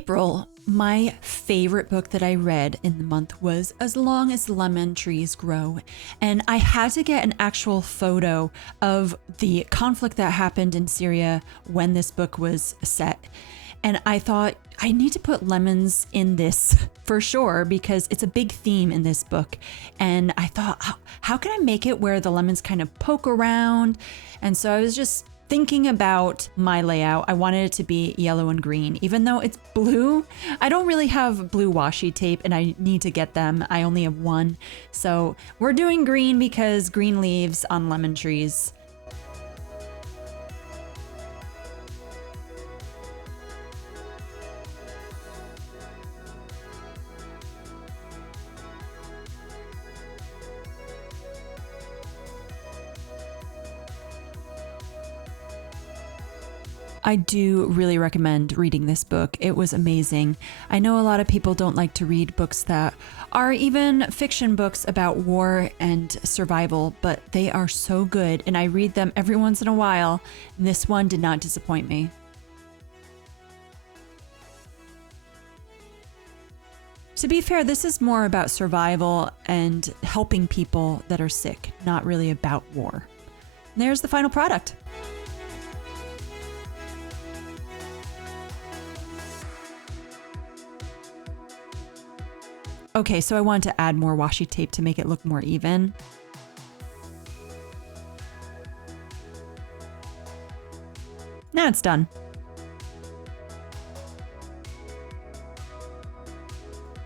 April, my favorite book that I read in the month was As Long as Lemon Trees Grow. And I had to get an actual photo of the conflict that happened in Syria when this book was set. And I thought, I need to put lemons in this for sure because it's a big theme in this book. And I thought, how can I make it where the lemons kind of poke around? And so I was just thinking about my layout. I wanted it to be yellow and green, even though it's blue. I don't really have blue washi tape and I need to get them. I only have one. So we're doing green because green leaves on lemon trees. I do really recommend reading this book. It was amazing. I know a lot of people don't like to read books that are even fiction books about war and survival, but they are so good and I read them every once in a while. This one did not disappoint me. To be fair, this is more about survival and helping people that are sick, not really about war. And there's the final product. Okay, so I wanted to add more washi tape to make it look more even. Now it's done.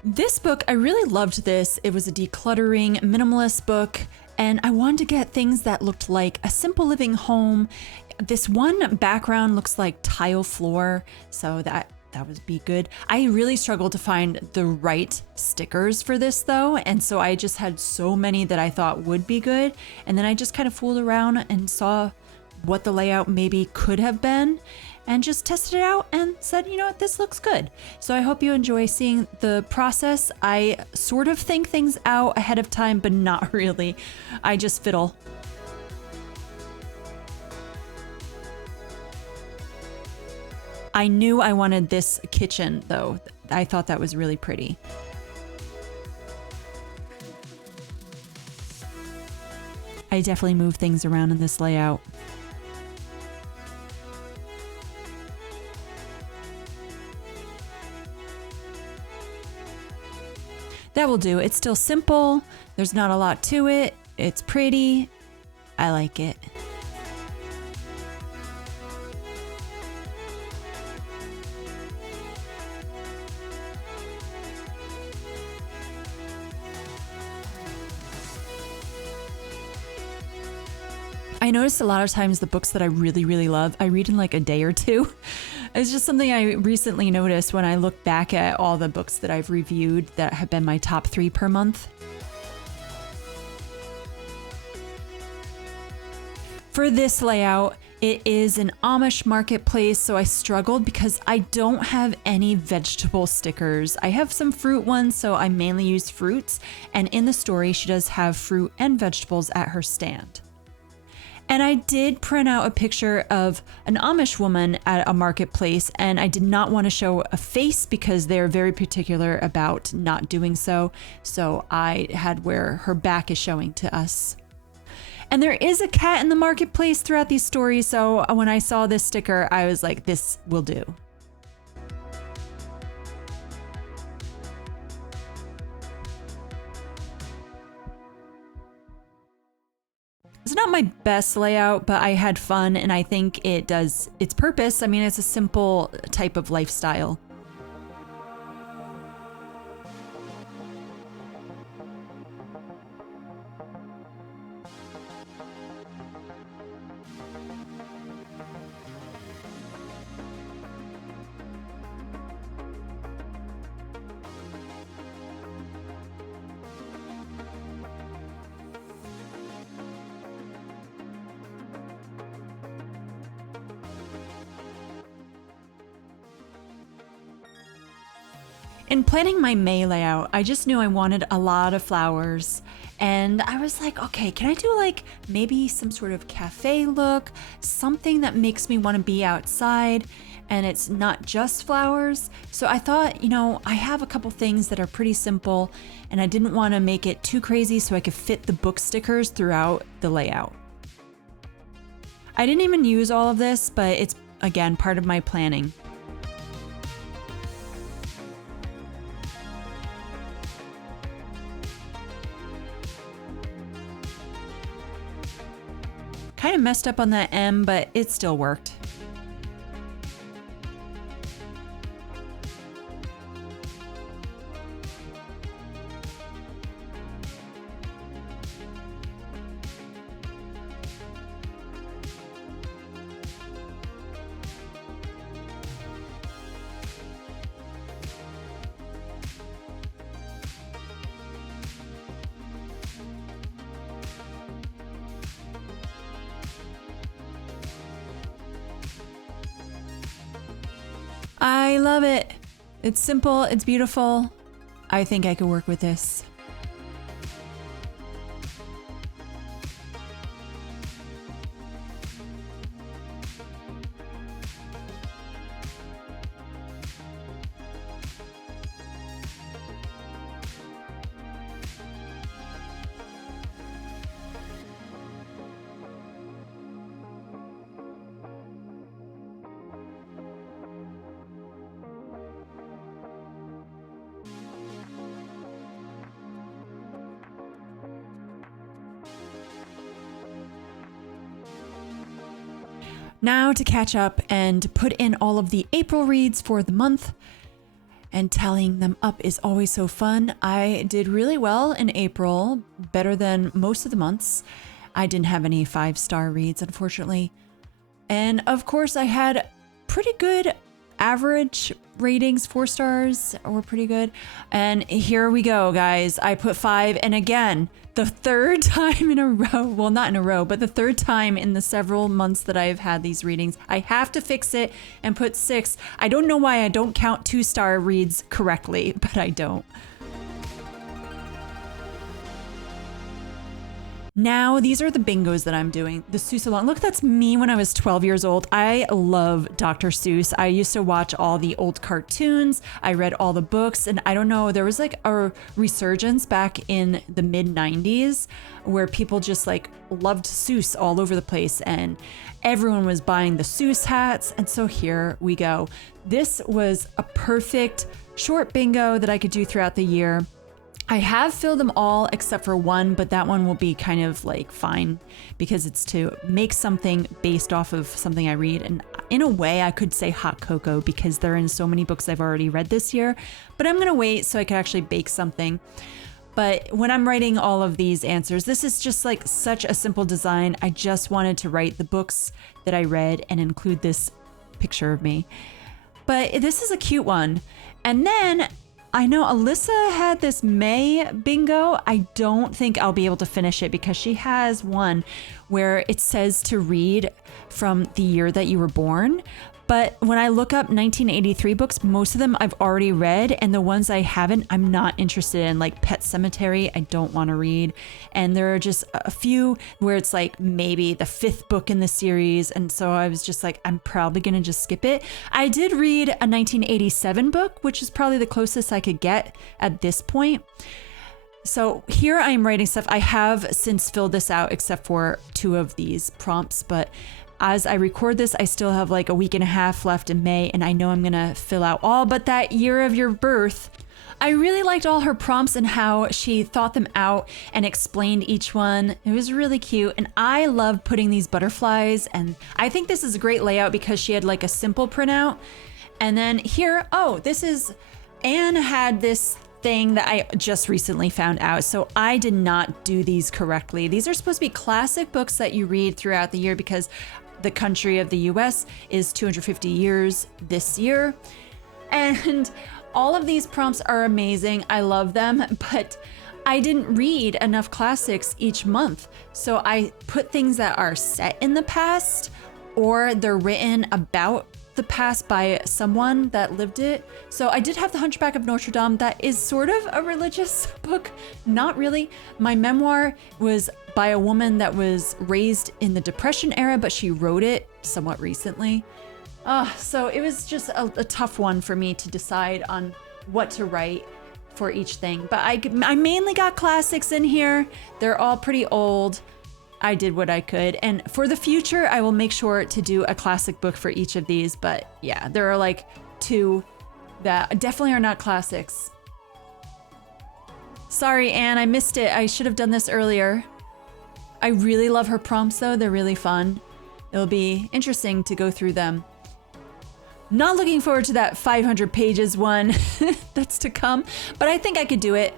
This book, I really loved this. It was a decluttering, minimalist book, and I wanted to get things that looked like a simple living home. This one background looks like tile floor, so that would be good. I really struggled to find the right stickers for this though. And so I just had so many that I thought would be good. And then I just kind of fooled around and saw what the layout maybe could have been and just tested it out and said, you know what, this looks good. So I hope you enjoy seeing the process. I sort of think things out ahead of time, but not really. I just fiddle. I knew I wanted this kitchen though. I thought that was really pretty. I definitely move things around in this layout. That will do. It's still simple. There's not a lot to it. It's pretty. I like it. I noticed a lot of times the books that I really, really love, I read in like a day or two. It's just something I recently noticed when I look back at all the books that I've reviewed that have been my top 3 per month. For this layout, it is an Amish marketplace, so I struggled because I don't have any vegetable stickers. I have some fruit ones, so I mainly use fruits, and in the story, she does have fruit and vegetables at her stand. And I did print out a picture of an Amish woman at a marketplace, and I did not want to show a face because they're very particular about not doing so. So I had where her back is showing to us. And there is a cat in the marketplace throughout these stories. So when I saw this sticker, I was like, this will do. It's not my best layout, but I had fun and I think it does its purpose. I mean, it's a simple type of lifestyle. In planning my May layout, I just knew I wanted a lot of flowers. And I was like, okay, can I do like maybe some sort of cafe look, something that makes me want to be outside and it's not just flowers? So I thought, I have a couple things that are pretty simple and I didn't want to make it too crazy so I could fit the book stickers throughout the layout. I didn't even use all of this, but it's, again, part of my planning. Kind of messed up on that M, but it still worked. I love it. It's simple, it's beautiful. I think I could work with this. Now to catch up and put in all of the April reads for the month. And tallying them up is always so fun. I did really well in April, better than most of the months. I didn't have any 5-star reads, unfortunately. And of course, I had pretty good average ratings. 4 stars were pretty good. And here we go, guys. I put 5. And again, the third time in a row, well, not in a row, but the third time in the several months that I've had these readings, I have to fix it and put 6. I don't know why I don't count 2-star reads correctly, but I don't. Now, these are the bingos that I'm doing. The Seuss along. Look, that's me when I was 12 years old. I love Dr. Seuss. I used to watch all the old cartoons. I read all the books. And I don't know, there was like a resurgence back in the mid 90s where people just like loved Seuss all over the place. And everyone was buying the Seuss hats. And so here we go. This was a perfect short bingo that I could do throughout the year. I have filled them all except for one, but that one will be kind of like fine because it's to make something based off of something I read. And in a way, I could say hot cocoa because they're in so many books I've already read this year, but I'm going to wait so I can actually bake something. But when I'm writing all of these answers, this is just like such a simple design. I just wanted to write the books that I read and include this picture of me. But this is a cute one. And then I know Alyssa had this May bingo. I don't think I'll be able to finish it because she has one where it says to read from the year that you were born. But when I look up 1983 books, most of them I've already read, and the ones I haven't, I'm not interested in. Like Pet Sematary, I don't want to read. And there are just a few where it's like maybe the 5th book in the series. And so I was just like, I'm probably going to just skip it. I did read a 1987 book, which is probably the closest I could get at this point. So here I'm writing stuff. I have since filled this out except for 2 of these prompts, but as I record this, I still have like a week and a half left in May, and I know I'm gonna fill out all but that year of your birth. I really liked all her prompts and how she thought them out and explained each one. It was really cute, and I love putting these butterflies, and I think this is a great layout because she had like a simple printout. And then here, this is, Anne had this thing that I just recently found out. So I did not do these correctly. These are supposed to be classic books that you read throughout the year because the country of the US is 250 years this year. And all of these prompts are amazing. I love them, but I didn't read enough classics each month. So I put things that are set in the past or they're written about the past by someone that lived it. So I did have The Hunchback of Notre Dame. That is sort of a religious book. Not really. My memoir was by a woman that was raised in the Depression era, but she wrote it somewhat recently. So it was just a tough one for me to decide on what to write for each thing. But I mainly got classics in here. They're all pretty old. I did what I could. And for the future, I will make sure to do a classic book for each of these. But yeah, there are like 2 that definitely are not classics. Sorry, Anne, I missed it. I should have done this earlier. I really love her prompts though. They're really fun. It'll be interesting to go through them. Not looking forward to that 500 pages one that's to come, but I think I could do it.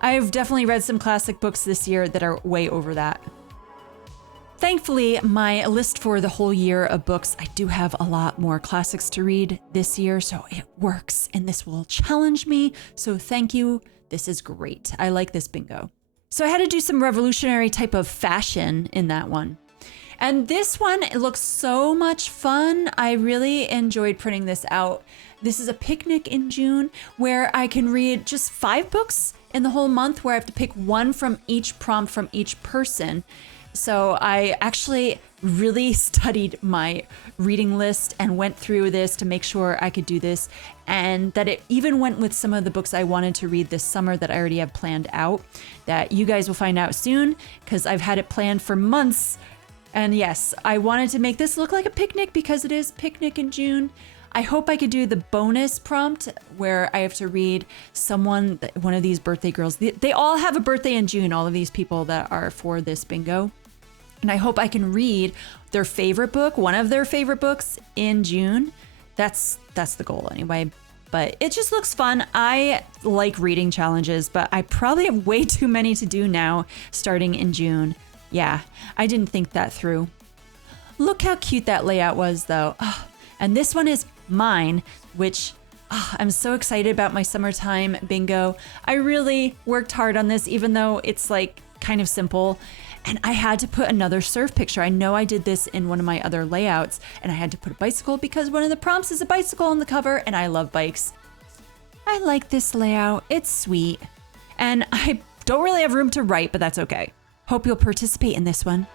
I've definitely read some classic books this year that are way over that. Thankfully, my list for the whole year of books, I do have a lot more classics to read this year, so it works, and this will challenge me. So thank you. This is great. I like this bingo. So I had to do some revolutionary type of fashion in that one. And this one, it looks so much fun. I really enjoyed printing this out. This is a picnic in June where I can read just 5 books in the whole month, where I have to pick one from each prompt from each person. So I actually really studied my reading list and went through this to make sure I could do this, and that it even went with some of the books I wanted to read this summer that I already have planned out, that you guys will find out soon because I've had it planned for months. And yes, I wanted to make this look like a picnic because it is picnic in June. I hope I could do the bonus prompt where I have to read one of these birthday girls. They all have a birthday in June, all of these people that are for this bingo. And I hope I can read their favorite book, one of their favorite books in June. That's the goal anyway. But it just looks fun. I like reading challenges, but I probably have way too many to do now starting in June. Yeah, I didn't think that through. Look how cute that layout was though. Oh, and this one is mine, which I'm so excited about my summertime bingo. I really worked hard on this, even though it's like kind of simple. And I had to put another surf picture. I know I did this in one of my other layouts, and I had to put a bicycle because one of the prompts is a bicycle on the cover, and I love bikes. I like this layout. It's sweet. And I don't really have room to write, but that's okay. Hope you'll participate in this one.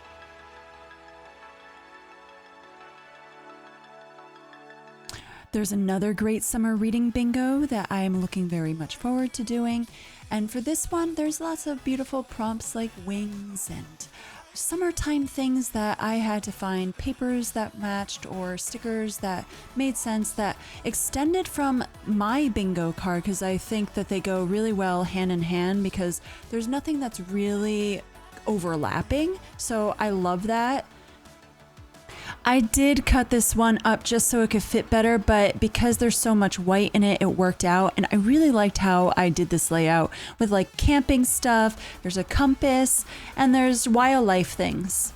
There's another great summer reading bingo that I am looking very much forward to doing. And for this one, there's lots of beautiful prompts like wings and summertime things that I had to find papers that matched or stickers that made sense that extended from my bingo card, because I think that they go really well hand in hand because there's nothing that's really overlapping. So I love that. I did cut this one up just so it could fit better, but because there's so much white in it, it worked out. And I really liked how I did this layout with like camping stuff. There's a compass and there's wildlife things.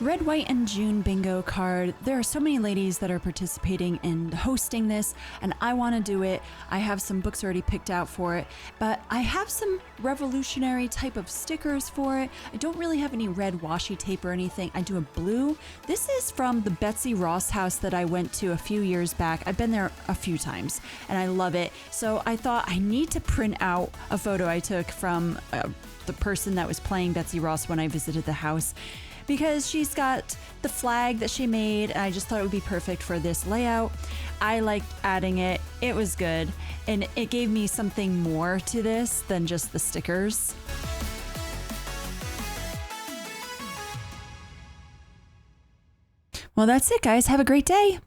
Red, White, and June bingo card. There are so many ladies that are participating in hosting this, and I want to do it. I have some books already picked out for it, but I have some revolutionary type of stickers for it. I don't really have any red washi tape or anything. I do a blue. This is from the Betsy Ross house that I went to a few years back. I've been there a few times, and I love it. So I thought I need to print out a photo I took from the person that was playing Betsy Ross when I visited the house, because she's got the flag that she made, and I just thought it would be perfect for this layout. I liked adding it. It was good, and it gave me something more to this than just the stickers. Well, that's it, guys. Have a great day.